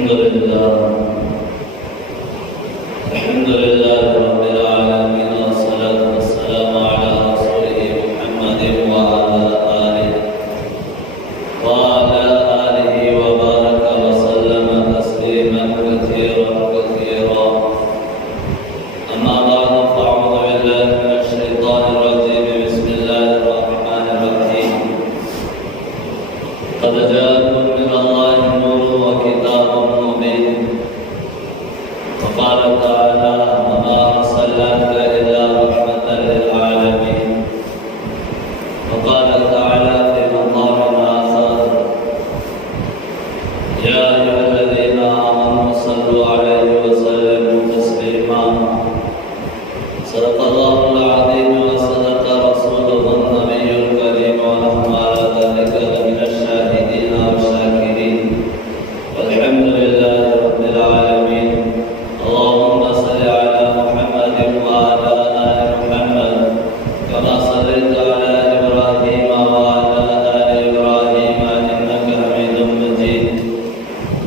الحمد لله رب العالمين، والصلاة والسلام على رسوله محمد وعلى آله وبارك وسلم تسليما كثيرا. أما بعد، فأعوذ بالله من الشيطان الرجيم. بسم الله الرحمن الرحيم. قد جاءكم من الله نور وكتاب مبين. وقال تعالى: وما أرسلناك إلا رحمة للعالمين. وقال تعالى في مقام آخر: يا أيها الذين آمنوا صلوا عليه وسلموا تسليما. صدق الله العظيم وصدق رسوله النبي الكريم، ونحن على ذلك لمن الشاهدين والشاكرين، والحمد لله رب العالمين. اللهم صل على محمد وعلى آل محمد كما صليت على إبراهيم وعلى آل إبراهيم إنك حميد مجيد.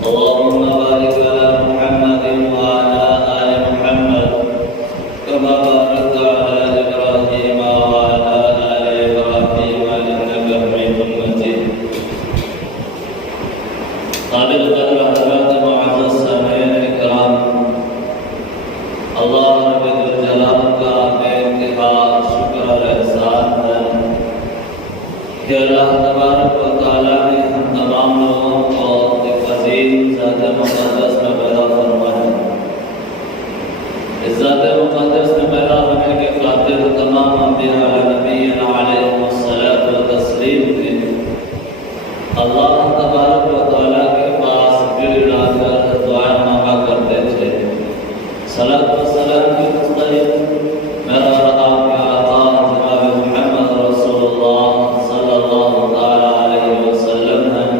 اللهم بارك على محمد وعلى آل محمد كما باركت على إبراهيم وعلى آل إبراهيم إنك حميد مجيد. قابل قدر حضرات معزز سامعین کرام، اللہ رب الجلال کا بے انتہا شکر اور احسان ہے کہ اللہ تبارک و تعالیٰ نے ہم تمام لوگوں کو ایک عظیم ذات مقدس میں پیدا فرمایا. اس ذات مقدس میں پیدا ہونے کے خاطر تمام انبیاء علیہ نبینا علیہم الصلاۃ والتسلیم نے اللہ تبارک و تعالیٰ کے پاس گر ڈال کر دعائیں مانگا کرتے تھے. صلاۃ و سلام کی مستحق میرا اور آپ کے آقا جناب محمد رسول اللہ صلی اللہ تعالیٰ علیہ وسلم ہیں،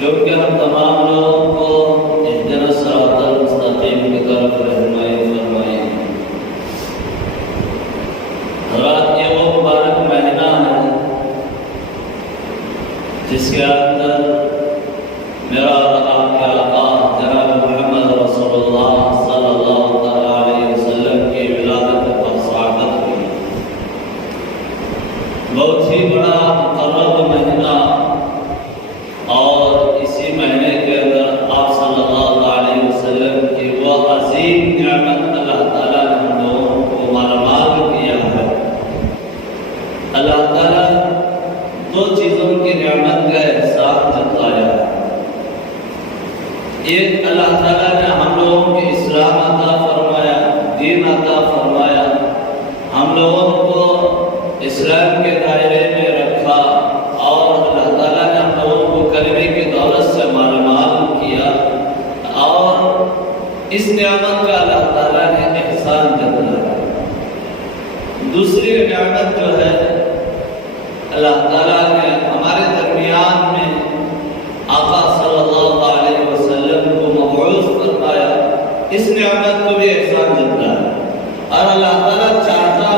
جو کہ ہم تمام لوگوں کو اہدنا الصراط المستقیم کی طرف رہنمائی فرمائے. حضرات، یہ وہ مبارک مہینہ ہے جس کے اندر میرا اور آپ کے آقا جناب محمد رسول اللہ صلی اللہ تعالیٰ علیہ وسلم کی ولادت پر سعادت ہوئی. بہت ہی بڑا مقرب مہینہ، اور اسی مہینے کے اندر آپ صلی اللہ علیہ وسلم کی وہ عظیم نعمت اللہ تعالیٰ نے ہم لوگوں کو مالامال کیا ہے. اللہ تعالیٰ دو چیزوں کی نعمت کا احسان جتلایا ہے. ایک، اللہ تعالیٰ نے ہم لوگوں کو اسلام عطا فرمایا، دین عطا فرمایا، ہم لوگوں کو اسلام کے دائرے میں رکھا، اور اللہ تعالیٰ نے ہم لوگوں کو کلمے کی دولت سے مالامال کیا. اور اس نعمت کا اللہ تعالیٰ نے احسان جتلایا. دوسری نعمت جو ہے، اللہ تعالیٰ نے ہمارے درمیان میں آقا صلی اللہ علیہ وسلم کو مبعوث فرمایا. اس نعمت کو بھی احسان جتلایا. اور اللہ تعالیٰ چاہتا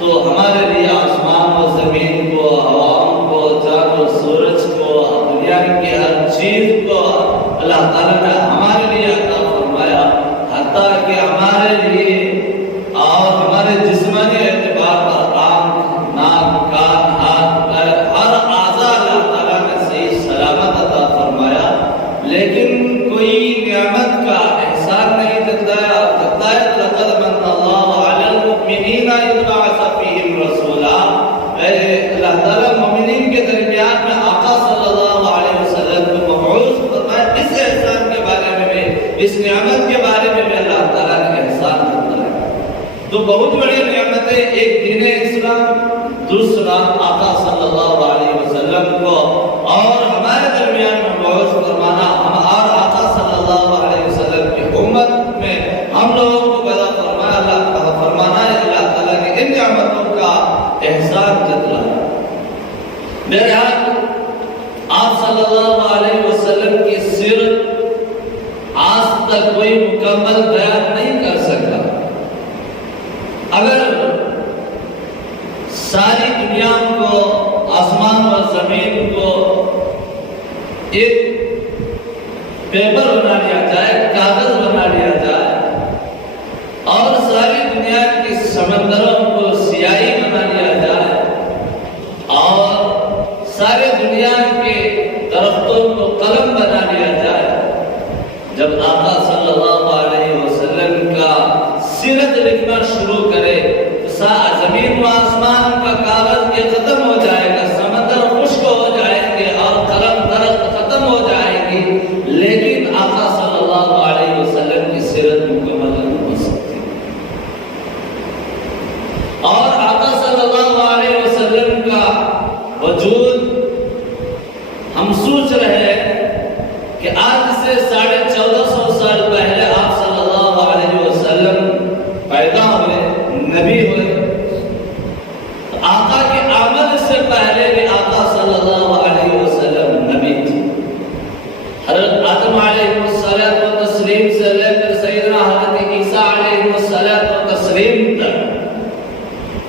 تو ہمارے لیے آسمان و زمین کو، ہواؤں کو، چاند و سورج کو، دنیا کی ہر چیز کو اللہ تعالیٰ نے ہمارے لیے عطا فرمایا. حتیٰ کہ ہمارے لیے اور ہمارے جسمانی اعتبار پر آنکھ، ناک، کان، ہاتھ، پیر، ہر اعضاء اللہ تعالیٰ نے صحیح سلامت عطا فرمایا. لیکن کوئی نعمت کا احسان نہیں جتلایا. لقد من اللہ علی المؤمنین اذ بعث فیہم رسولا. اللہ تعالیٰ مومنین کے درمیان میں آقا صلی اللہ علیہ وسلم کو مبعوث فرمایا. اس احسان کے بارے میں بھی، اس نعمت کے بارے میں بھی اللہ تعالیٰ نے احسان جتلایا. تو بہت بڑی نعمتیں، ایک دین اسلام، دوسرا آقا صلی اللہ علیہ وسلم کو اور ہمارے درمیان میں مبعوث فرمانا، اور آقا صلی اللہ علیہ وسلم کی امت میں ہم لوگوں کو پیدا فرمانا ہے. اللہ تعالیٰ نے ان نعمتوں کا احسان جتلایا. میرے ہاتھ آپ صلی اللہ علیہ وسلم کی سیرت آج تک کوئی مکمل بیان نہیں کر سکا. اگر ساری دنیا کو، آسمان و زمین کو ایک پیپر بنا لیا جائے، کاغذ بنا لیا جائے اور ساری دنیا کی سمندروں کو سیاہی بنا لیا جائے اور سارے دنیا کے درختوں کو قلم بنا لیا جائے، جب آقا صلی اللہ علیہ وسلم کا سیرت لکھنا شروع کرے تو زمین و آسمان کا کاغذ یہ ختم ہو جائے گا، سمندر خشک ہو جائیں گے اور قلم درخت ختم ہو جائے گی، لیکن آقا صلی اللہ علیہ وسلم کی سیرت مکمل نہیں ہو سکتی۔ اور آقا صلی اللہ علیہ وسلم کا وجود ہم سوچ رہے ہیں کہ آج سے 1450 سال پہلے آپ صلی اللہ علیہ وسلم پیدا ہوئے، نبی ہوئے، آقا کے آمد سے پہلے بھی آقا صلی اللہ علیہ وسلم نبی تھے۔ حضرت آدم علیہ السلام سے لے کر سیدنا حضرت عیسیٰ علیہ السلام تک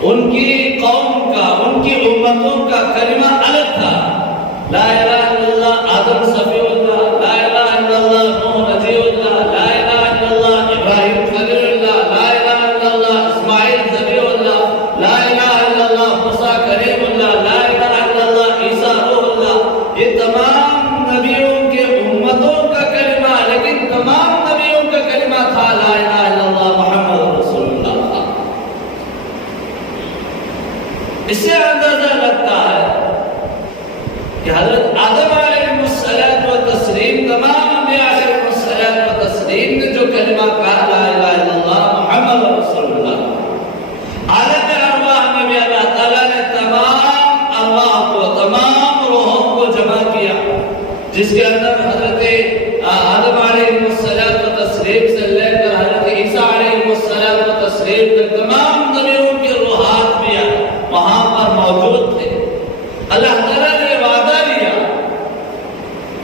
ان کی قوم کا، ان کی امتوں کا کلمہ الگ تھا۔ لا الہ الا اللہ آدم صفی اللہ، لا الہ الا اللہ نوح نبی اللہ، لا الہ الا اللہ ابراہیم خلیل اللہ، لا الہ الا اللہ اسماعیل ذبیح اللہ، لا الہ الا اللہ موسیٰ کریم اللہ، لا الہ الا اللہ عیسیٰ روح اللہ۔ یہ تمام نبیوں کے امتوں کا کلمہ، لیکن تمام نبیوں کا کلمہ تھا لا الہ الا اللہ محمد رسول اللہ تھا۔ اس سے اندازہ لگتا ہے کہ حضرت آدم علیہ السلام تمام انبیاء علیہ السلام نے جو کلمہ کہا لا الہ الا اللہ محمد رسول اللہ، عالم ارواح میں بھی اللہ تعالیٰ نے تمام ارواح کو، تمام روحوں کو جمع کیا، جس کے اندر حضرت آدم علیہ السلام سے لے کر حضرت عیسیٰ علیہ السلام تک تمام نبیوں کے روحات بھی وہاں پر موجود تھے۔ اللہ تعالیٰ نے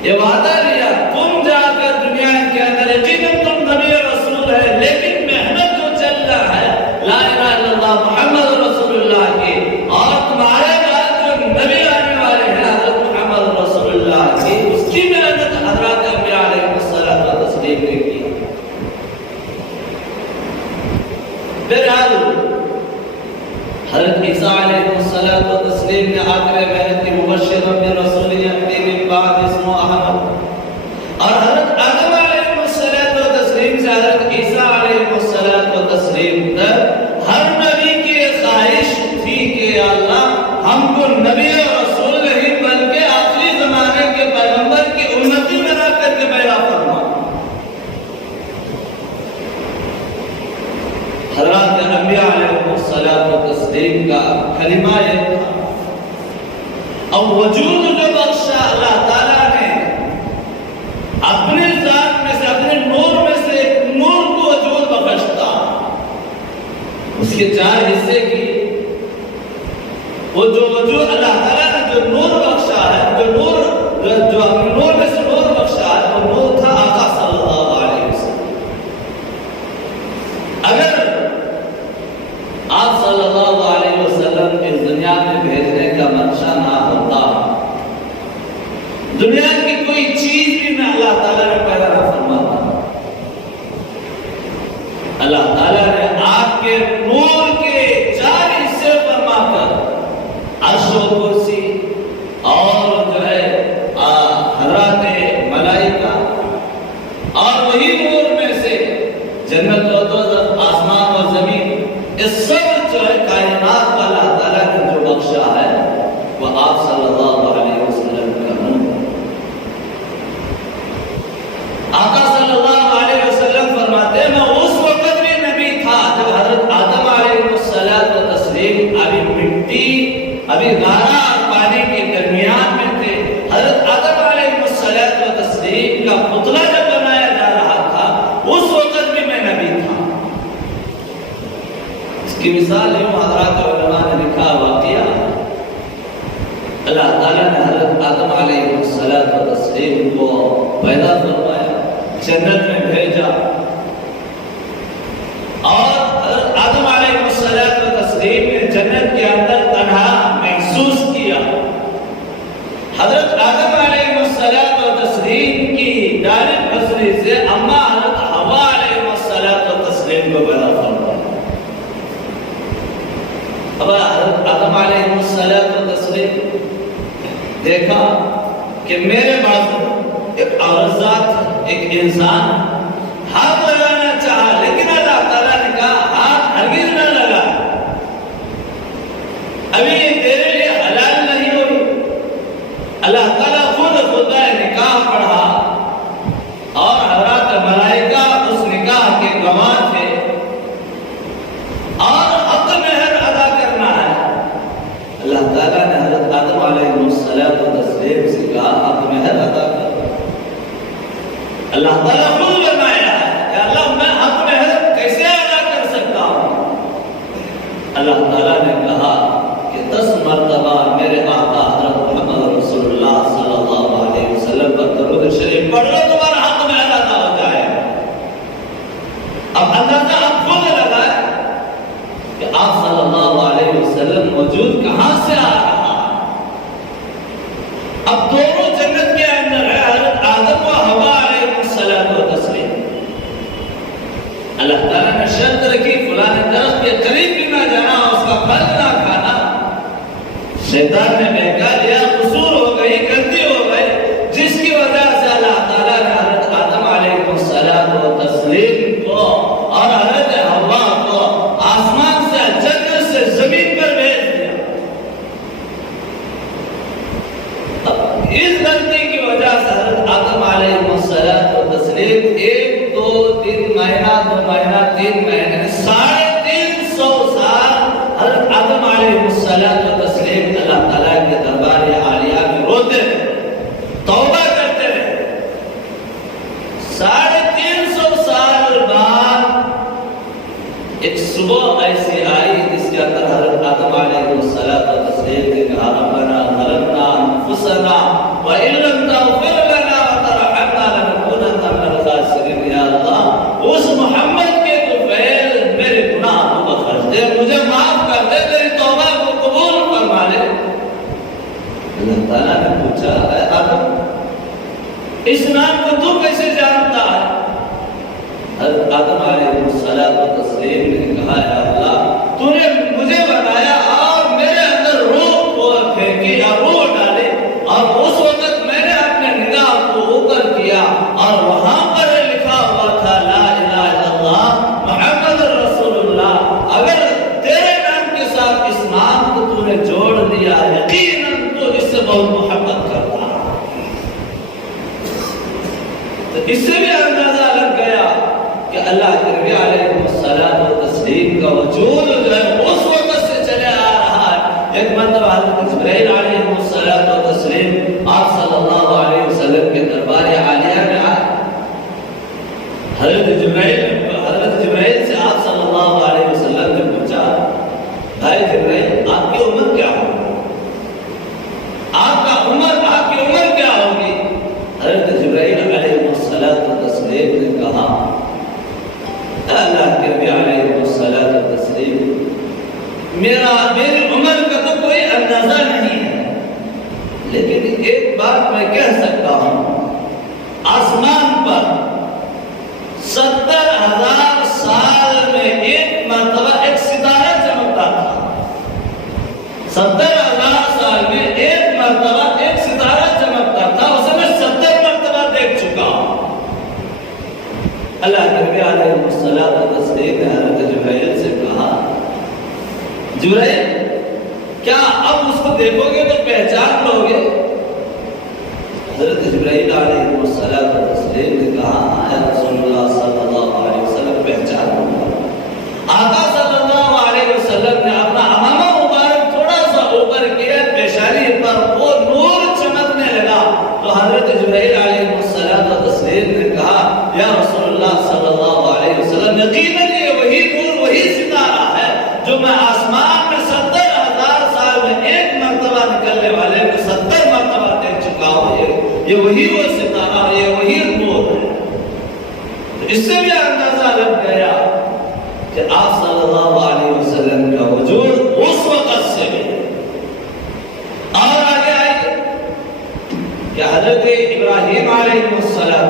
یہ وعدہ لیا تم جا کر دنیا کے اندر یقیناً تم نبی رسول ہے، لیکن محنت جو چل رہا ہے لا الہ الا اللہ محمد رسول اللہ کی، اور تمہارے بعد جو نبی آنے والے ہیں حضرت محمد رسول اللہ کی، اس کی محنت حضرات انبیاء علیہ السلام نے کی۔ بہرحال حضرت عیسیٰ علیہ السلام نے آخر محنت مبشر برسول یأتی من بعد اسمہ احمد، اور حضرت آدم علیہ السلام سے حضرت عیسیٰ علیہ السلام تک ہر نبی کی خواہش تھی کہ اللہ ہم کو نبی اور رسول نہیں بلکہ آخری زمانے کے پیغمبر کی امتی بنا کر کے پیدا فرما۔ حضرات انبیاء علیہ السلام کا کلمہ یہ تھا، اور وجود جو بخشا اللہ تعالیٰ نے اپنے ذات میں سے، اپنے نور میں سے ایک نور کو وجود بخشتا، اس کے 4 حصے کی وہ جو وجود اللہ تعالیٰ نے جو نور بخشا ہے، جو اپنے نور میں سے نور بخشا ہے، وہ نور تھا آقا صلی اللہ علیہ وسلم۔ اگر آپ صلی اللہ علیہ وسلم اس دنیا میں بھیجنے کا منشا نہ ہوتا، دنیا کی کوئی چیز بھی نہ اللہ تعالیٰ نے پیدا نہ فرماتا، اللہ تعالیٰ نے آپ کے نور کے 4 حصے فرما کر عرش و کرسی اور جو ہے حضرات ملائکہ، اور وہی نور میں سے جنت و دوزخ، آسمان و زمین، اس سب جو ہے کائنات کا اللہ تعالیٰ نے جو بخشا ہے وہ آپ صلی اللہ علیہ وسلم کا نور۔ آقا صلی اللہ علیہ وسلم فرماتے ہیں میں اس وقت بھی نبی تھا جب حضرت آدم علیہ السلام ابھی مٹی، ابھی غارہ اور پانی کے درمیان میں تھے۔ حضرت آدم علیہ السلام کا پتلا جب بنایا جا رہا تھا اس وقت بھی میں نبی تھا۔ اس کی مثال یوں حضرات علماء نے لکھا واقعہ، اللہ تعالیٰ نے حضرت آدم علیہ السلام کو پیدا فرمایا، جنت میں بھیجا، اور حضرت آدم علیہ السلام نے جنت کے اندر تنہا محسوس کیا۔ حضرت آدم علیہ السلام کی جانب حسنی سے اما حضرت حوا علیہ الصلوۃ والتسلیم کو پیدا فرمایا. اب حضرت آدم علیہ الصلوۃ والتسلیم دیکھا کہ میرے پاس ایک عورت ذات ایک انسان ہاتھ لگانا چاہا، لیکن اللہ تعالیٰ نے کہا ہاتھ ہرگز نہ لگا، ابھی یہ تیرے لیے حلال نہیں ہوئی. اللہ تعالیٰ خود خدا نکاح پڑھا اور حضرات ملائکہ اس نکاح کے گواہ تھے اور حق مہر ادا کرنا ہے. اللہ تعالیٰ نے حضرت آدم علیہ السلام سے کہا حق مہر ادا کر. اللہ تعالیٰ خود بنایا ہے کہ اللہ میں حق مہر کیسے ادا کر سکتا ہوں. اللہ تعالیٰ نے کہا کہ 10 مرتبہ میرے آقا حضرت محمد رسول اللہ صلی اللہ علیہ وسلم پر درود شریف پڑھ لو، تمہارا حق مہر ادا ہو جائے. اب اندازہ آپ خود لگائے کہ آپ صلی اللہ علیہ وسلم موجود کہاں سے آ رہا. اب دونوں جنت کے اندر ہے، حضرت آدم و حوا علیہ الصلوۃ والتسلیم. اللہ تعالیٰ نے شرط رکھی فلاں درخت کے قریب بھی نہ جانا، اس کا پھل نہ کھانا. شیطان نے بہکا لیا، قصور ہو گئی، غلطی ہو گئی، جس کی وجہ سے اللہ تعالیٰ نے حضرت آدم علیہ الصلوۃ والتسلیم کو اور حضرت حوا کو آسمان سے جنت سے زمین پر بھیج دیا. اب اس غلطی کی وجہ سے حضرت آدم علیہ الصلوۃ والتسلیم 1 2 3 مہینہ 2 مہینہ 3 مہینے 350 سال حضرت آدم علیہ الصلوۃ والتسلیم اللہ تعالیٰ کے دربار عالیہ میں روتے توبہ کرتے رہے. 350 سال بعد ایک صبح ایسی آئی جس کے اندر حضرت آدم علیہ الصلوۃ والتسلیم نے کہا ربنا ظلمنا انفسنا وان لم تغفر لنا وترحمنا لنكونن من الخاسرین. یا اللہ اس محمد کے تو فعل میرے گناہ کو بخش دے، مجھے معاف کر دے، تیری توبہ کو قبول فرما لے. اللہ تعالیٰ نے پوچھا اے آدم اس نام کو تو کیسے جانتا ہے؟ حضرت آدم علیہ الصلوۃ والتسلیم نے کہا یا اللہ تو نے مجھے بنایا اور میرے اندر روح کو پھینکی یا روح ڈالے، اور اس وقت میں نے اپنے نگاہ کو اوپر کیا اور وہاں پر لکھا ہوا تھا لا الہ الا اللہ محمد رسول اللہ. اگر تیرے نام کے ساتھ اس نام کو تو نے جوڑ دیا یقیناً تو اس سے بہت محبت کرتا. تو اس سے بھی اندازہ لگ گیا کہ اللہ کے نبی علیہ الصلوۃ والتسلیم کا وجود جو ہے اس وقت سے چلے آ رہا ہے. ایک مرتبہ حضرت جبرائیل علیہ الصلوۃ والتسلیم آپ صلی اللہ علیہ وسلم کے دربار عالیہ میں آئے. حضرت جبرائیل سے آپ صلی اللہ علیہ وسلم نے پوچھا بھائی جبرائیل آپ کی عمر کیا ہوگی؟ آپ کی عمر کیا ہوگی؟ حضرت جبرائیل علیہ الصلوۃ والتسلیم نے کہا اللہ کے نبی علیہ الصلوۃ والتسلیم میری عمر کا تو کوئی اندازہ نہیں ہے، لیکن ایک بات میں کہہ سکتا ہوں آسمان پر 70,000 سال میں ایک مرتبہ ایک ستارہ چمکتا تھا. 70,000 سال میں ایک مرتبہ ایک ستارہ چمکتا تھا، اسے میں 70 مرتبہ دیکھ چکا ہوں. اللہ کے نبی علیہ الصلوۃ والتسلیم نے حضرت جبرائیل سے کہا جبرائیل کیا اب اس کو دیکھو گے تو پہچان لو گے؟ حضرت جبرائیل علیہ الصلوۃ والتسلیم نے کہا اے رسول اللہ صلی اللہ علیہ وسلم پہچان لوں گا. آقا صلی اللہ علیہ وسلم نے اپنا امامہ مبارک تھوڑا سا اوپر کیا، پیشانی پر وہ نور چمکنے لگا تو حضرت جبرائیل علیہ الصلوۃ والتسلیم نے کہا یا رسول اللہ صلی اللہ علیہ وسلم یقیناً یہ وہی نور وہی ستارہ ہے جو میں آسمان میں 70,000 سال میں ایک مرتبہ نکلنے والے میں 70 مرتبہ دیکھ چکا ہوں. یہ وہی وہ ستارہ، یہ وہی نور ہے. اس سے بھی اندازہ لگ گیا کہ آپ صلی اللہ علیہ وسلم کا وجود اس وقت سے بھی. اور آگے آئیے کہ حضرت ابراہیم علیہ السلام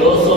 200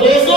200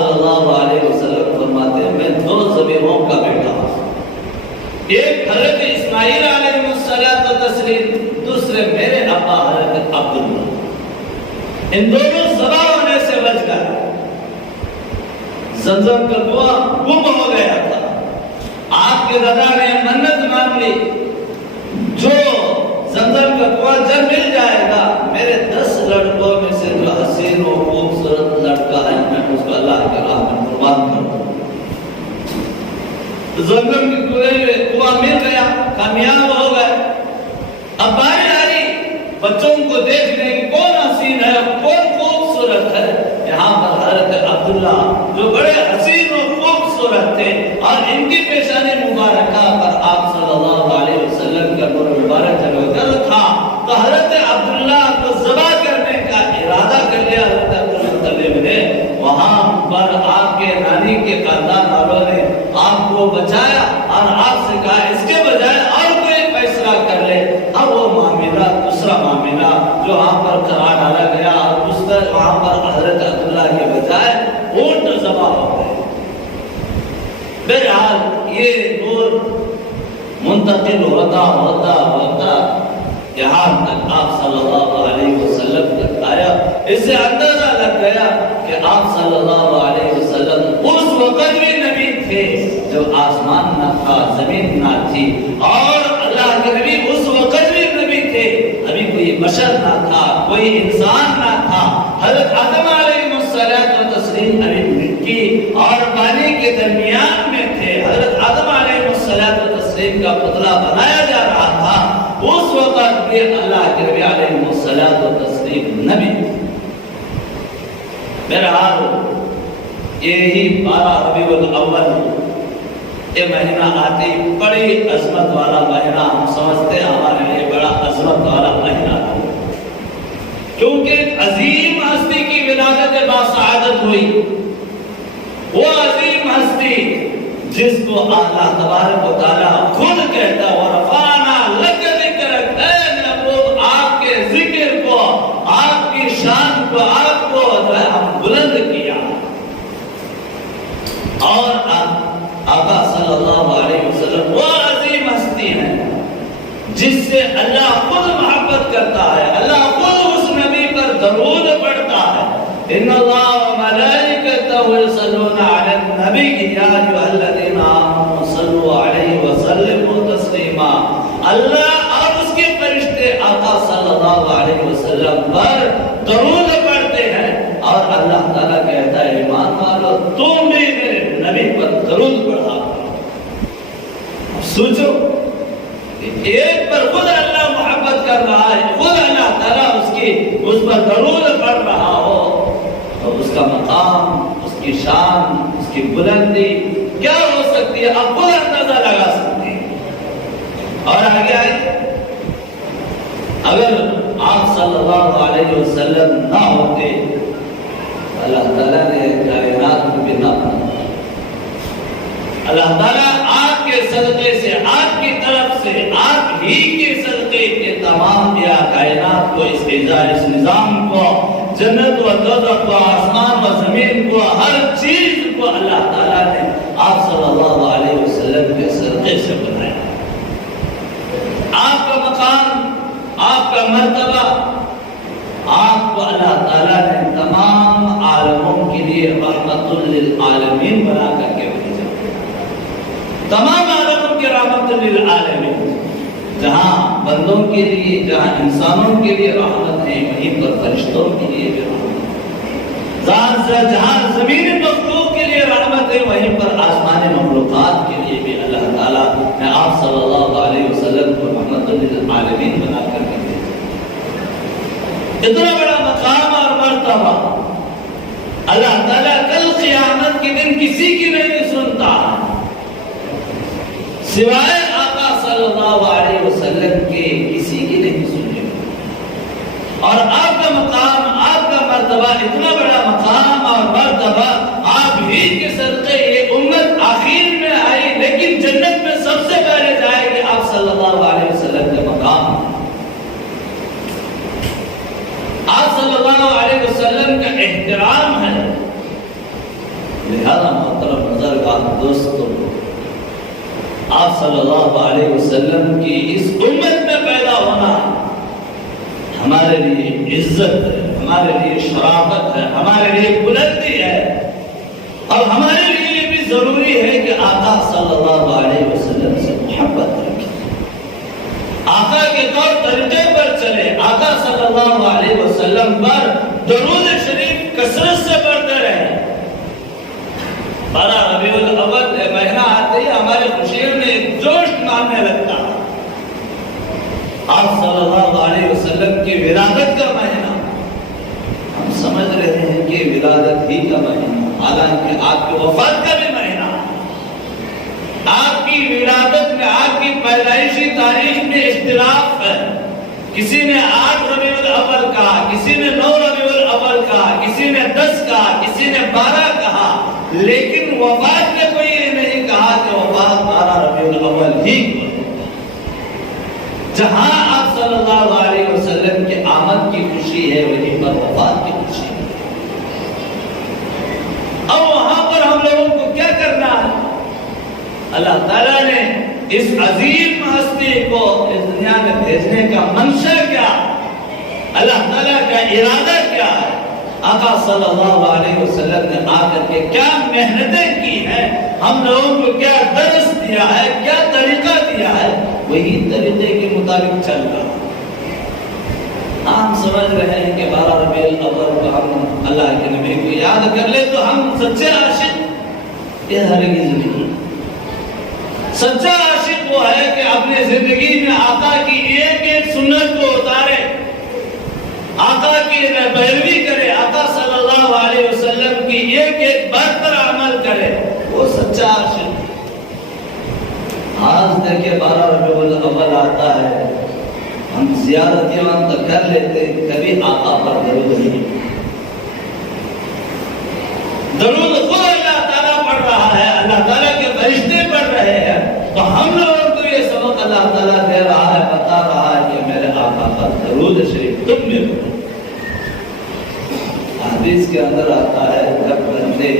صلی اللہ علیہ وسلم فرماتے ہیں میں دو ذبیحوں کا بیٹا ہوں، ایک حضرت اسماعیل علیہ الصلوۃ والتسلیم، دوسرے میرے ابا حضرت عبداللہ، ان دونوں ذبح ہونے سے بچ گئے۔ زمزم کا کنواں گم ہو گیا تھا، آپ کے دادا نے منت مان لی جو زمزم کا کنواں جب مل جائے گا میرے 10 لڑکوں میں سے جو حسین و خوبصورت لڑکا ہے میں اس کو اللہ کے راہ میں قربان کروں۔ زمزم کے کنواں مل گیا، کامیاب ہو گئے۔ اب باری آئی بچوں کو دیکھنے کی کون حسین ہے کون خوبصورت ہے۔ یہاں پر حضرت عبداللہ جو بڑے حسین و خوبصورت تھے اور ان کی پیشانی مبارکہ پر آپ صلی اللہ علیہ وسلم کا نور مبارک جلوگر تھا، تو حضرت عبداللہ کو ذبح کرنے کا ارادہ کر لیا حضرت عبدالمطلب نے۔ وہاں پر آپ کے نانی کے خاندان والوں نے آپ کو بچایا اور آپ سے کہا اس کے بجائے اور کوئی فیصلہ کر لے۔ اب وہ معاملہ دوسرا معاملہ جو وہاں پر قرار ڈالا گیا اور وہاں پر حضرت عبداللہ کے بجائے اونٹ ذبح ہو گئے۔ بہرحال یہ نور منتقل ہوتا ہوتا ہوتا یہاں تک آپ صلی اللہ علیہ وسلم تک آیا۔ اس سے اندازہ لگ گیا کہ آپ صلی اللہ علیہ وسلم اس وقت بھی نبی تھے جب آسمان نہ تھا زمین نہ تھی، اور اللہ کے نبی اس وقت بھی نبی تھے، ابھی کوئی بشر نہ تھا کوئی انسان نہ تھا۔ حضرت آدم علیہ السلام ابھی مٹی اور پانی کے درمیان میں تھے، حضرت آدم علیہ السلام کا پتلا بنایا جا رہا تھا، اس وقت بھی اللہ کے نبی علیہ السلام نبی تھے۔ بہرحال یہی 12 ربیع الاول یہ مہینہ آتی بڑی عظمت والا مہینہ، ہم سمجھتے ہیں ہمارے لیے بڑا عظمت والا مہینہ تھا، کیونکہ عظیم ہستی کی ولادت باسعادت ہوئی۔ وہ عظیم ہستی جس کو اللہ تبارک و تعالیٰ خود کہتا ہے وَرَفَعْنَا لَكَ ذِكْرَكَ، اے محبوب آپ کے ذکر کو آپ کی شان کو آپ کو ہم بلند کیا۔ اور آقا صلی اللہ علیہ وسلم وہ عظیم ہستی ہے جس سے اللہ خود محبت کرتا ہے، اللہ خود اس نبی پر درود پڑھتا ہے۔ ان اللہ و ملائکتہ یصلون علی النبی یا ایھا الذین آمنوا صلوا علیہ وسلموا تسلیما۔ اللہ اور اس کے فرشتے آقا صلی اللہ علیہ وسلم پر درود پڑھتے ہیں، اور اللہ تعالیٰ کہتا ہے ایمان والو تم بھی میرے نبی پر درود پڑھا۔ سوچو ایک پر خود اللہ محبت کر رہا ہے، خود اللہ تعالیٰ اس پر درود پڑھ رہا ہو، تو اس کا مقام، اس کی شان، اس کی بلندی کیا ہو سکتی ہے، آپ خود اندازہ لگا سکتے ہیں۔ اور آگے آئے اگر آپ صلی اللہ علیہ وسلم نہ ہوتے اللہ تعالیٰ نے کائنات کو بھی نہ بنایا۔ اللہ تعالیٰ آپ کے صدقے سے، آپ کی طرف سے، آپ ہی کے صدقے کے تمام یا کائنات کو، اس نظام کو، جنت و دوزخ کو، آسمان و زمین کو، ہر چیز کو اللہ تعالیٰ نے آپ صلی اللہ علیہ وسلم کے صدقے سے بنایا۔ آپ کا مقام، آپ کا مرتبہ، آپ کو اللہ تعالیٰ نے تمام عالموں کے لیے رحمت للعالمین بنا کر کے بھیجا۔ تمام عالموں کے رحمت للعالمین، جہاں بندوں کے لیے، جہاں انسانوں کے لیے رحمت ہے، وہیں پر فرشتوں کے لیے بھی رحمت ہے۔ جہاں زمینی مخلوق کے لیے رحمت ہے، وہیں پر آسمانی مخلوقات کے لیے بھی اللہ تعالیٰ نے آپ صلی اللہ علیہ وسلم کو رحمت للعالمین بنا کر کے بھیجا۔ اتنا بڑا مقام اور مرتبہ اللہ تعالیٰ کل قیامت کے دن کسی کی نہیں سنتا سوائے آقا صلی اللہ علیہ وسلم کے، کسی کی نہیں سنے۔ اور آپ کا مقام، آپ کا مرتبہ، اتنا بڑا مقام اور مرتبہ آپ ہی کے صدقے یہ امت آخر میں آئی، لیکن جنت میں سب سے پہلے جائے گی آپ صلی اللہ علیہ وسلم کے مقام۔ آپ صلی اللہ علیہ وسلم کا احترام ہے، لہذا محترم بزرگان دوستوں، آپ صلی اللہ علیہ وسلم کی اس امت میں پیدا ہونا ہمارے لیے عزت ہے، ہمارے لیے شرافت ہے، ہمارے لیے بلندی ہے، اور ہمارے لیے یہ بھی ضروری ہے کہ آقا صلی اللہ علیہ وسلم سے محبت رکھیں، آقا کے طور طریقے پر چلے، آقا صلی اللہ علیہ وسلم پر درود شریف کثرت سے پڑھتے رہے۔ 12 ربیع الاول مہینہ آتے ہی ہمارے خوشیوں میں ایک جوش ماننے لگتا ہے۔ آپ صلی اللہ علیہ وسلم کی ولادت کا مہینہ، ہم سمجھ رہے ہیں کہ ولادت ہی کا مہینہ، حالانکہ آپ کی وفات کا بھی مہینہ، آپ کی ولادت میں، آپ کی پیدائشی تاریخ میں اختلاف ہے۔ کسی نے 8 ربیع الاول کہا، کسی نے 9 ربیع الاول کہا، کسی نے 10 کہا، کسی نے 12 کہا، لیکن وفات میں کوئی یہ نہیں کہا کہ وفات 12 ربیع الاول ہی کو۔ جہاں آپ صلی اللہ علیہ وسلم کی آمد کی خوشی ہے، وہیں پر وفات کی خوشی ہے۔ اب وہاں پر ہم لوگوں کو کیا کرنا ہے؟ اللہ تعالیٰ نے اس عظیم ہستی کو اس دنیا میں بھیجنے کا منشا کیا؟ اللہ تعالیٰ کا ارادہ کیا ہے؟ آقا صلی اللہ علیہ وسلم نے آ کر کے کیا محنتیں کی ہیں، ہم لوگوں کو کیا درس دیا ہے، کیا طریقہ دیا ہے، وہی طریقے کے مطابق چل رہا ہے۔ ہم سمجھ رہے ہیں کہ 12 ربیع الاول کو ہم اللہ کے نبی کو یاد کر لے تو ہم سچے عاشق، یہ ہرگز نہیں۔ سچا عاشق وہ ہے کہ اپنے زندگی میں آقا کی ایک ایک سنت کو اتارے، آقا کی پیروی کرے، آقا صلی اللہ علیہ وسلم کی ایک ایک بات پر عمل کرے، وہ سچا عاشق۔ آج دیکھیں 12 ربیع الاول آتا ہے، ہم زیارتیاں تو کر لیتے، کبھی آقا پر درود نہیں۔ درود خود اللہ تعالیٰ پڑھ رہا ہے، اللہ تعالیٰ کے فرشتے پڑھ رہے ہیں، تو ہم لوگوں کو یہ سبق اللہ تعالیٰ دے رہا ہے، بتا رہا ہے کہ میرے آقا پر درود شریف تم میں پڑھو۔ حدیث کے اندر آتا ہے جب بندے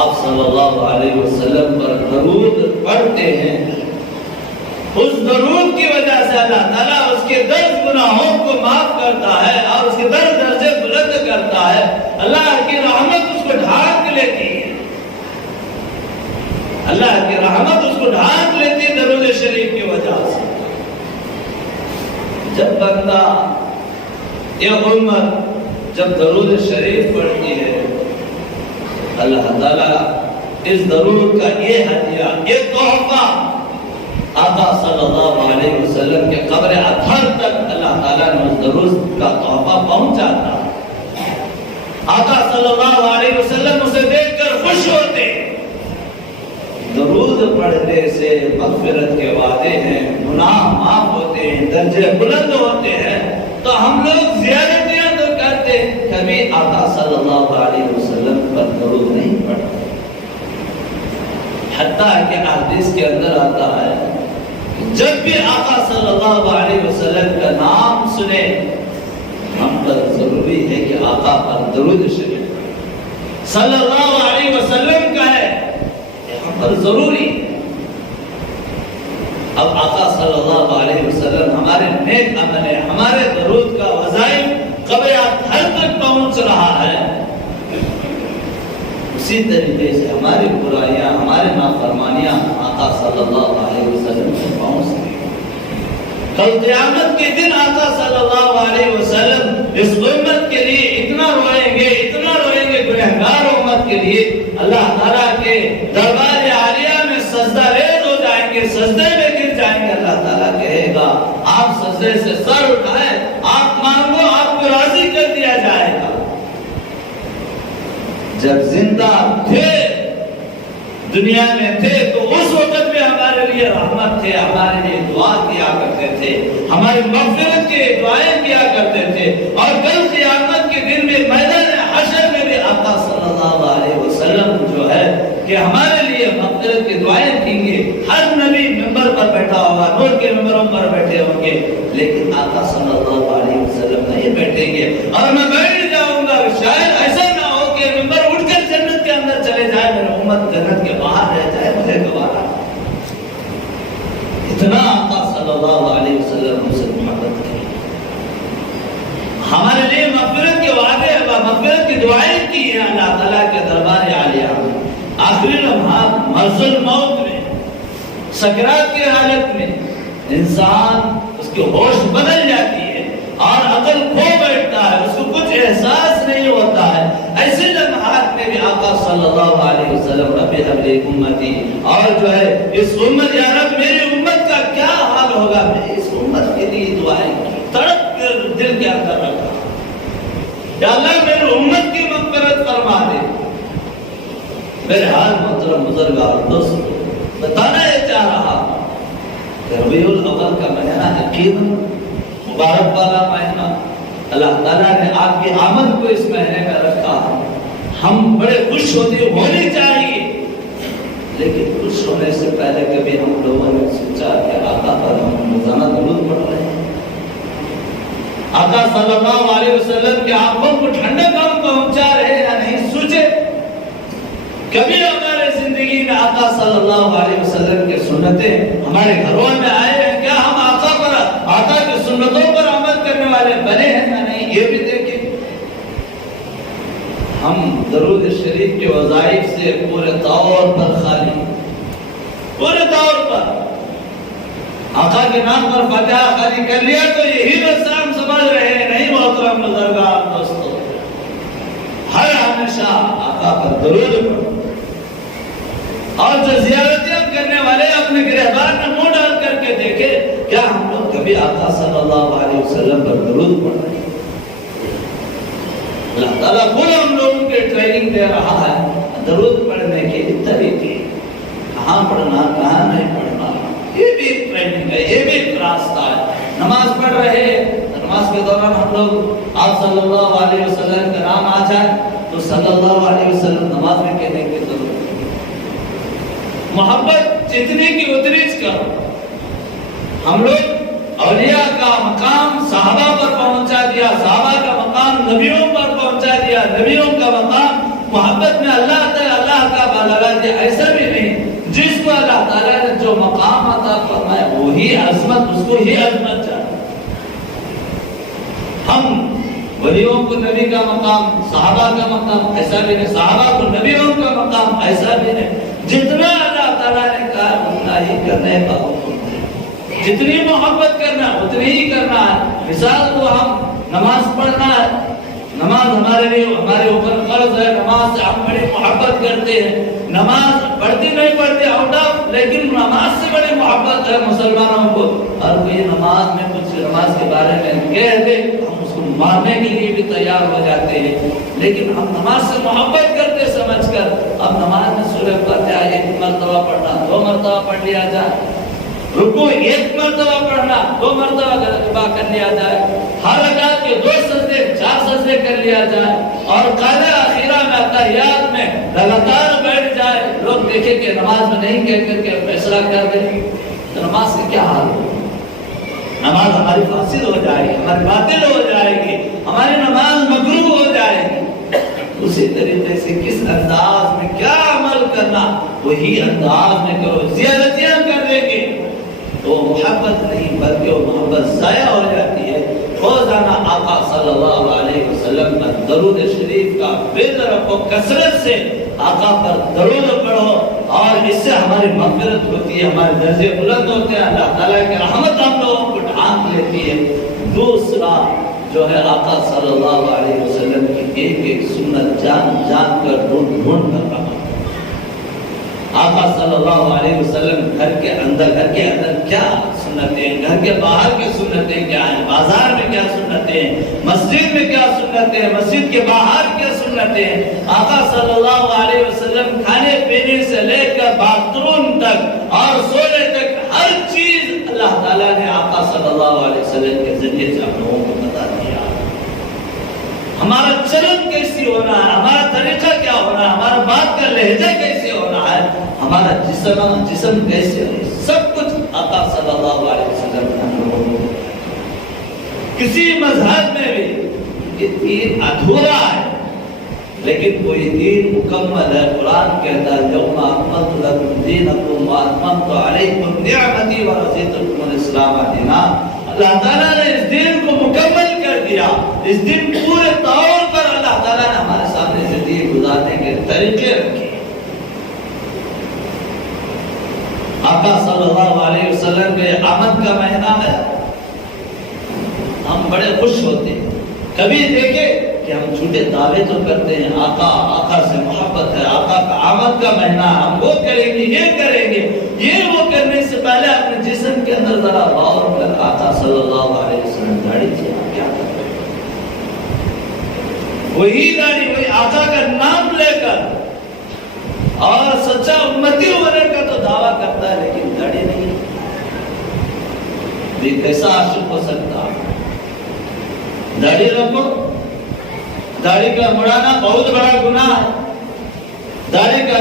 آپ صلی اللہ علیہ وسلم پر درود پڑھتے ہیں، اس درود کی وجہ سے اللہ تعالیٰ اس کے 10 گناہوں کو معاف کرتا ہے اور اس کے 10 درجے بلند کرتا ہے۔ اللہ کی رحمت اس کو ڈھانک لیتی ہے، اللہ کی رحمت اس کو ڈھانک لیتی ہے درود شریف کی وجہ سے۔ جب بندہ یہ امت جب درود شریف پڑھتی ہے، اللہ تعالیٰ اس درود کا یہ ہدیہ، یہ تحفہ آقا صلی اللہ علیہ وسلم کے قبر اطہر تک اللہ تعالیٰ نے اس درود کا تحفہ پہنچاتا۔ آقا صلی اللہ علیہ وسلم اسے دیکھ کر خوش ہوتے۔ درود پڑھنے سے مغفرت کے وعدے ہیں، گناہ معاف ہوتے ہیں، درجے بلند ہوتے ہیں، تو ہم لوگ زیارتیاں تو کرتے، کبھی آقا صلی اللہ علیہ وسلم پر درود نہیں پڑھتے۔ حتیٰ کہ حدیث کے اندر آتا ہے جب بھی آقا صلی اللہ علیہ وسلم کا نام سنے، ہم پر ضروری ہے کہ آقا پر درود شریف صلی اللہ علیہ وسلم کا ہے، ہم پر ضروری۔ اب آقا صلی اللہ علیہ وسلم ہمارے نیک عمل ہے، ہمارے درود کا وظائف قبر اطہر تک پہنچ رہا ہے، اسی طریقے سے ہماری برائیاں، ہمارے نافرمانیاں آقا صلی اللہ علیہ وسلم سے پہنچ رہی ہیں۔ کل قیامت کے دن آقا صلی اللہ علیہ وسلم اس امت کے لیے اتنا روئیں گے، اتنا روئیں گے، گنہگار امت کے لیے اللہ تعالیٰ کے دربار عالیہ میں سجدہ ریز ہو جائیں گے، سجدے میں گر جائیں گے۔ اللہ تعالیٰ کہے گا آپ سجدے سے سر اٹھائیں، آپ مانگو، آپ کو راضی کر دیا جائے گا۔ جب زندہ تھے، دنیا میں تھے، تو اس وقت میں ہمارے لیے رحمت تھے، ہمارے لیے دعا کیا کرتے تھے، ہماری مغفرت کی دعائیں کیا کرتے تھے، اور کل قیامت کے دن میں میدان حشر میں بھی آقا صلی اللہ علیہ وسلم جو ہے کہ ہمارے لیے مغفرت کی دعائیں کیں گے۔ ہر نبی منبر پر بیٹھا ہوگا، نور کے منبروں پر بیٹھے ہوں گے، لیکن آقا صلی اللہ علیہ وسلم نہیں بیٹھیں گے، اور میں بیٹھ جاؤں گا۔ شاید ایسا نہ ہو کہ منبر اٹھ کر جنت کے اندر چلے سکرات کی حالت میں انسان اس کی ہوش بدل جاتی ہے اور عقل کھو بیٹھتا ہے، اس کو کچھ احساس نہیں ہوتا ہے، ایسے لمحات میں بھی آقا صلی اللہ علیہ وسلم رب ہب لی امتی، اور جو ہے اس امت، یا رب میری امت کا کیا حال ہوگا، میں اس امت کے لیے دعائیں تڑپ کر دل کے اندر رکھا، یا اللہ میری امت کی مغفرت فرما دے۔ میرے حال محترم بزرگان دوستو، بتانا یہ چاہ رہا کہ ربیع الاول کا مہینہ یقیناً مبارک والا مہینہ، اللہ تعالیٰ نے آپ کی آمد کو اس مہینے میں رکھا، ہم بڑے خوش ہونی چاہیے، لیکن خوش ہونے سے پہلے کبھی ہم لوگوں نے سوچا کہ آقا پر ہم روزانہ درود پڑھ رہے ہیں، آقا صلی اللہ علیہ وسلم کے آنکھوں کو ٹھنڈک ہم پہنچا رہے ہیں یا نہیں؟ سوچے کبھی ہمارے زندگی میں آقا صلی اللہ علیہ وسلم کے سنتیں ہمارے گھروں میں آئے ہیں کیا؟ ہم آقا کی سنتوں پر عمل کرنے والے بنے ہیں یا نہیں؟ یہ بھی دیکھیں۔ ہم درود شریف کے وظائف سے پورے طور پر خالی، پورے طور پر آقا کے نام پر فاتحہ خالی کر لیا تو یہی بس ہم سمجھ رہے ہیں، نہیں محترم بزرگان دوستو، ہر ہمیشہ آقا پر درود پڑھو، اور جو زیارتیں کرنے والے اپنے گرہبان میں منہ ڈال کر کے دیکھے کیا ہم لوگ کبھی آقا صلی اللہ علیہ وسلم پر درود پڑھ رہے ہیں؟ اللہ تعالیٰ خود ہم لوگوں کے ٹریننگ دے رہا ہے درود پڑھنے کے طریقے، کہاں پڑھنا کہاں نہیں پڑھنا، یہ بھی ایک ٹریننگ ہے، یہ بھی ایک راستہ ہے۔ نماز پڑھ رہے ہیں، نماز کے دوران ہم لوگ آپ صلی اللہ علیہ وسلم کا نام آ جائے تو صلی اللہ علیہ وسلم نماز میں کہنے کی ضرورت ہے۔ محبت جتنی کی اتنی کرو۔ ہم لوگ اولیاء کا مقام صحابہ پر پہنچا دیا، صحابہ کا مقام نبیوں پر پہنچا دیا، نبیوں کا مقام محبت میں اللہ کا لگا دیا، ایسا بھی نہیں۔ جس کو اللہ تعالیٰ نے جو مقام عطا فرمایا وہی عظمت، اس کو ہی عظمت چاہیے۔ ہم ولیوں کو نبی کا مقام، صحابہ کا مقام ایسا بھی نہیں، صحابہ کو نبیوں کا مقام ایسا بھی نہیں۔ جتنا اللہ تعالیٰ نے کہا اتنا ہی کرنے کا حکم ہے، جتنی محبت کرنا اتنی ہی کرنا ہے۔ مثال کو ہم نماز پڑھنا ہے، نماز ہمارے اوپر فرض ہے، نماز سے ہم بڑی محبت کرتے ہیں، نماز پڑھتی نہیں پڑھتے آؤٹ آف، لیکن نماز سے بڑی محبت ہے مسلمانوں کو۔ اور کوئی نماز میں کچھ نماز کے بارے میں کہہ دے ہم اس کو مارنے کے لیے بھی تیار ہو جاتے ہیں، لیکن ہم نماز سے محبت کرتے سمجھ کر اب نماز میں سورہ فاتحہ 1 مرتبہ پڑھنا 2 مرتبہ پڑھ لیا جائے، رکوع 1 مرتبہ پڑھنا 2 مرتبہ کر لیا جائے، ہر رکعت کے 2 سجدے 4 سجدے کر لیا جائے، اور قاعدہ اخیرہ میں تحیات میں لگاتار بیٹھ جائے۔ لوگ دیکھیں کہ نماز میں نہیں کہہ کر کے فیصلہ کر دیں تو نماز سے کیا حال ہوگا؟ نماز ہماری فاسد ہو جائے گی، ہماری باطل ہو جائے گی، ہماری نماز مکروہ ہو جائے گی۔ اسی طریقے سے کس انداز میں کیا عمل کرنا وہی انداز میں کرو۔ زیادتیاں کر دیں گے تو محبت نہیں بلکہ وہ محبت ضائع ہو جاتی ہے۔ روزانہ آقا صلی اللہ علیہ وسلم پر درود شریف کا بھیج رکھو، کثرت سے آقا پر درود پڑھو، اور اس سے ہماری مغفرت ہوتی ہے، ہمارے درجے بلند ہوتے ہیں، اللہ تعالیٰ کی رحمت ہم لوگوں کو ڈھانپ لیتی ہے۔ دوسرا جو ہے آقا صلی اللہ علیہ وسلم کی ایک ایک سنت جان جان کر ڈھونڈ کر رہا۔ آقا صلی اللہ علیہ وسلم گھر کے اندر کیا سنتیں، گھر کے باہر کی سنتیں کیا ہیں، بازار میں کیا سنتیں ہیں، مسجد میں کیا سنتیں ہیں، مسجد کے باہر کیا سنتیں ہیں۔ آقا صلی اللہ علیہ وسلم کھانے پینے سے لے کر باتھ روم تک اور سونے تک ہر چیز اللہ تعالیٰ نے آقا صلی اللہ علیہ وسلم کے ذریعے سے ہم لوگوں کو بتا دیا۔ ہمارا چلن کیسی ہونا ہے، ہمارا طریقہ کیا ہونا ہے، ہمارا بات کا لہجہ کیسے ہونا ہے، ہمارا جسم کیسے ہے، سب کچھ آقا صلی اللہ علیہ وسلم نے ہم لوگوں کو بتایا۔ کسی مذہب میں بھی یہ دین ادھورا ہے، لیکن کوئی دین مکمل ہے۔ قرآن کہتا ہے یوم اکملت لکم دینکم واتممت علیکم نعمتی ورضیت لکم الاسلام دینا۔ اللہ تعالیٰ نے اس دین کو مکمل کر دیا، اس دن پورے طور پر اللہ تعالیٰ نے ہمارے سامنے زندگی گزارنے کے طریقے رکھے۔ آقا صلی اللہ علیہ وسلم کے آمد کا مہینہ ہے، ہم بڑے خوش ہوتے ہیں۔ کبھی دیکھے کہ ہم جھوٹے دعوے تو کرتے ہیں، آقا سے محبت ہے، آقا کا آمد کا مہینہ، ہم وہ کریں گے، یہ کریں گے، یہ وہ کرنے سے پہلے اپنے جسم کے اندر ذرا غور کر، آقا صلی اللہ علیہ وسلم داڑھی سے کیا کرتے ہیں؟ وہی داڑھی، وہی آقا کا نام لے کر اور سچا امتی ہونے کا تو دعویٰ کرتا ہے، لیکن داڑھی نہیں۔ یہ کیسا عاشق ہو سکتا ہے؟ داڑھی رکھو، داڑھی کا مڑانا بہت بڑا گناہ ہے۔ داڑھی کا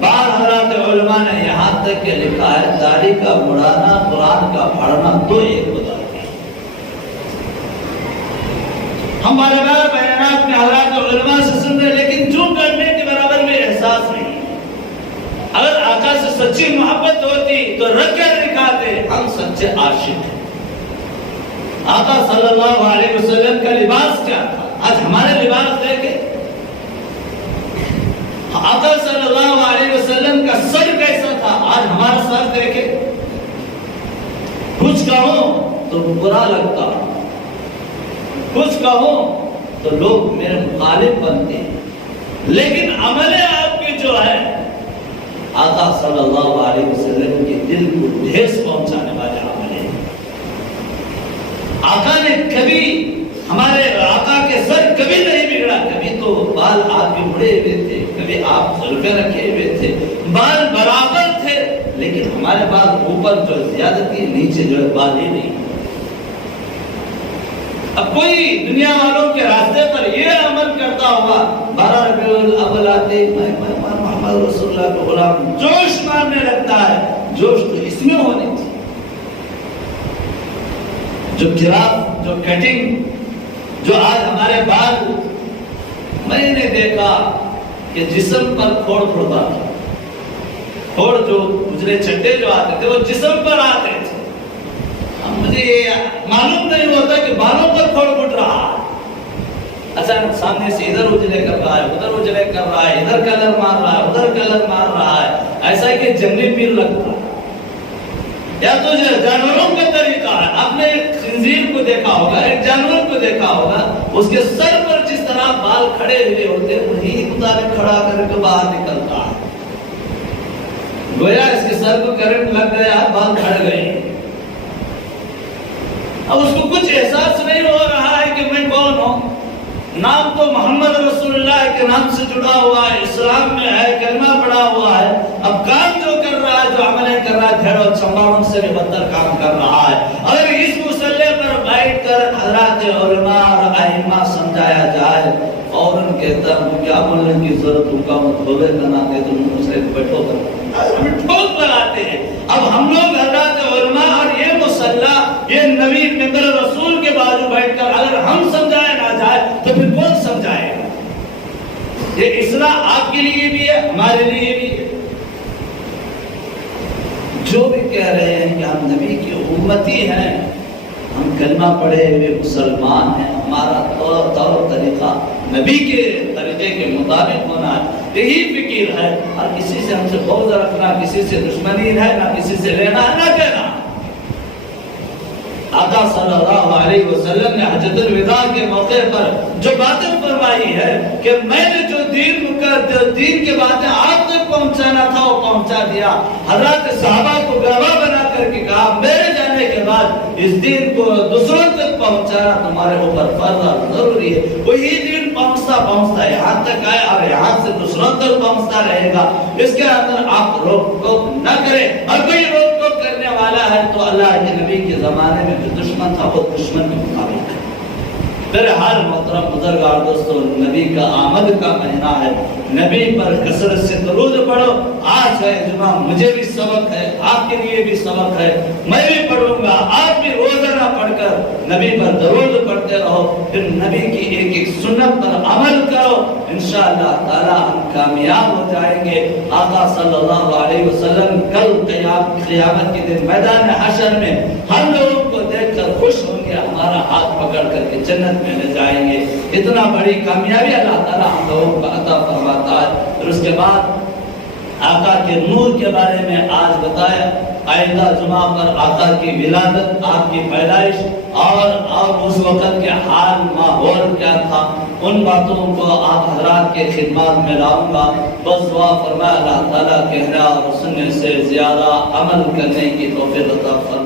بعض حضرات علماء نے یہاں تک کہ لکھا ہے داڑھی کا مڑانا قرآن کا پڑھنا تو ایک ہوتا ہے۔ ہمارے بار بیانات میں حضرات علماء سے سن رہے، لیکن جو کرنے کے برابر میں احساس نہیں۔ اگر آقا سے سچی محبت ہوتی تو رکھ کر دکھاتے، ہم سچے عاشق ہیں۔ آقا صلی اللہ علیہ وسلم کا لباس کیا تھا؟ آج ہمارے لباس دیکھیں، آقا صلی اللہ علیہ وسلم کا سر کیسا تھا؟ آج ہمارا سر دیکھیں، کچھ کہوں تو برا لگتا، کچھ کہوں تو لوگ میرے مخالف بنتے ہیں، لیکن عمل آپ کی جو ہے آقا صلی اللہ علیہ وسلم کے دل کو ٹھیس پہنچانے والے عمل ہیں۔ آقا نے کبھی، ہمارے آقا کے سر کبھی نہیں بگڑا، کبھی تو بال آپ کے بڑے ہوئے تھے، کبھی آپ زلفیں رکھے ہوئے تھے، بال برابر تھے، لیکن ہمارے بال اوپر جو زیادتی، نیچے جو ہے بال ہی نہیں۔ اب کوئی دنیا والوں کے راستے پر یہ عمل کرتا ہوگا، 12 ربیع الاول آتے میں محمد رسول اللہ کو غلام، جوش مارنے لگتا ہے۔ جوش تو اس میں ہونی تھی، جو گراف، جو کٹنگ، جو آج ہمارے بال، میں نے دیکھا کہ جسم پر کھوڑ پڑتا تھا، کھوڑ جو گجرے چھٹے جو آتے تھے وہ جسم پر آتے تھے۔ مجھے یہ معلوم نہیں ہوتا کہ بالوں پر کھوڑ پڑ رہا ہے، اچانک سامنے سے ادھر اجلے کر رہا ہے، ادھر اجلے کر رہا ہے، ادھر کلر مار رہا ہے، ادھر کلر مار رہا ہے، ایسا کہ جنگلی پیر لگتا ہے۔ یا تو جانوروں کا طریقہ ہے، آپ نے ایک خنزیر کو دیکھا ہوگا، ایک جانور کو دیکھا ہوگا، اس کے سر پر جس طرح بال کھڑے ہوئے ہوتے ہیں وہی مطابق کھڑا کر کے باہر نکلتا ہے، گویا اس کے سر کو کرنٹ لگ گیا، بال کھڑ گئے۔ اب اس کو کچھ احساس نہیں ہو رہا ہے کہ میں کون ہوں، نام تو محمد رسول اللہ کے نام سے جڑا ہوا ہے، اسلام میں ہے، کلمہ پڑھا ہوا ہے، اب کام جو کر رہا ہے، جو عملیں کر رہا ہے، بھیڑ اور چمباروں سے بھی بدتر کام کر رہا ہے۔ اگر اس مسئلے پر بیٹھ کر حضرات علماء اور ائمہ سمجھایا جائے، فوراً کہتا ہوں کیا بولنے کی ضرورت، حکومت ہوگے بناتے تو دوسرے بیٹھو کر ہم ٹھوک لگاتے ہیں۔ اب ہم لوگ حضرات علماء اور یہ مسئلہ، یہ نبی ممبر رسول کے بازو بیٹھ کر اگر ہم سمجھائے نہ جائے تو پھر کون سمجھائے گا؟ یہ اصلاح آپ کے لیے بھی ہے، ہمارے لیے بھی ہے۔ جو بھی کہہ رہے ہیں کہ ہم نبی کی امتی ہیں، ہم کلمہ پڑھے ہوئے مسلمان ہیں، ہمارا طور طریقہ نبی کے طریقے کے مطابق ہونا ہے، یہی فکر ہے۔ اور کسی سے ہم سے بغض رکھنا، کسی سے دشمنی ہے، نہ کسی سے لینا نہ کہنا۔ آقا صلی اللہ علیہ وسلم نے حجۃ الوداع کے موقع پر جو باتیں فرمائی ہے کہ میں نے جو دین کے باتیں آپ تک پہنچانا تھا وہ پہنچا دیا۔ حضرات صحابہ کو گواہ بنا کر کے کہا میرے جانے کے بعد اس دین کو دوسروں تک پہنچانا تمہارے اوپر فرض اور ضروری ہے۔ وہی دین پہنچتا یہاں تک آئے اور یہاں سے دوسروں تک پہنچتا رہے گا، اس کے اندر آپ روک ٹوک نہ کریں۔ اور کوئی روک ٹوک کرنے والا ہے تو اللہ کے نبی کے زمانے میں جو دشمن تھا وہ دشمن کے مطابق ہے۔ بہرحال محترم بزرگار دوستو، نبی کا آمد کا مہینہ ہے، نبی پر کثرت سے درود پڑھو۔ آج کا اجماع مجھے بھی سبق ہے، آپ کے لیے بھی سبق ہے، میں بھی پڑھوں گا، آپ بھی روزانہ پڑھ کر نبی پر درود پڑھتے رہو، پھر نبی کی ایک ایک سنت پر عمل کرو، انشاءاللہ تعالی ہم کامیاب ہو جائیں گے۔ آقا صلی اللہ علیہ وسلم کل قیامت کے دن میدان حشر میں ہم لوگوں کو دیکھ کر خوش ہوں گے، ہمارا ہاتھ پکڑ کر کے جنت میں لے جائیں گے۔ اتنا بڑی کامیابی اللہ تعالیٰ ہم لوگوں کو عطا فرماتا ہے۔ پھر اس کے بعد آقا کے نور کے بارے میں آج بتایا، آئندہ جمعہ پر آقا کی ولادت، آپ کی پیدائش اور اس وقت کے حال ماحول کیا تھا، ان باتوں کو آپ حضرات کے خدمات میں لاؤں گا۔ بس دعا فرمائے اللہ تعالیٰ کہنا اور سننے سے زیادہ عمل کرنے کی توفیق عطا فرمائے۔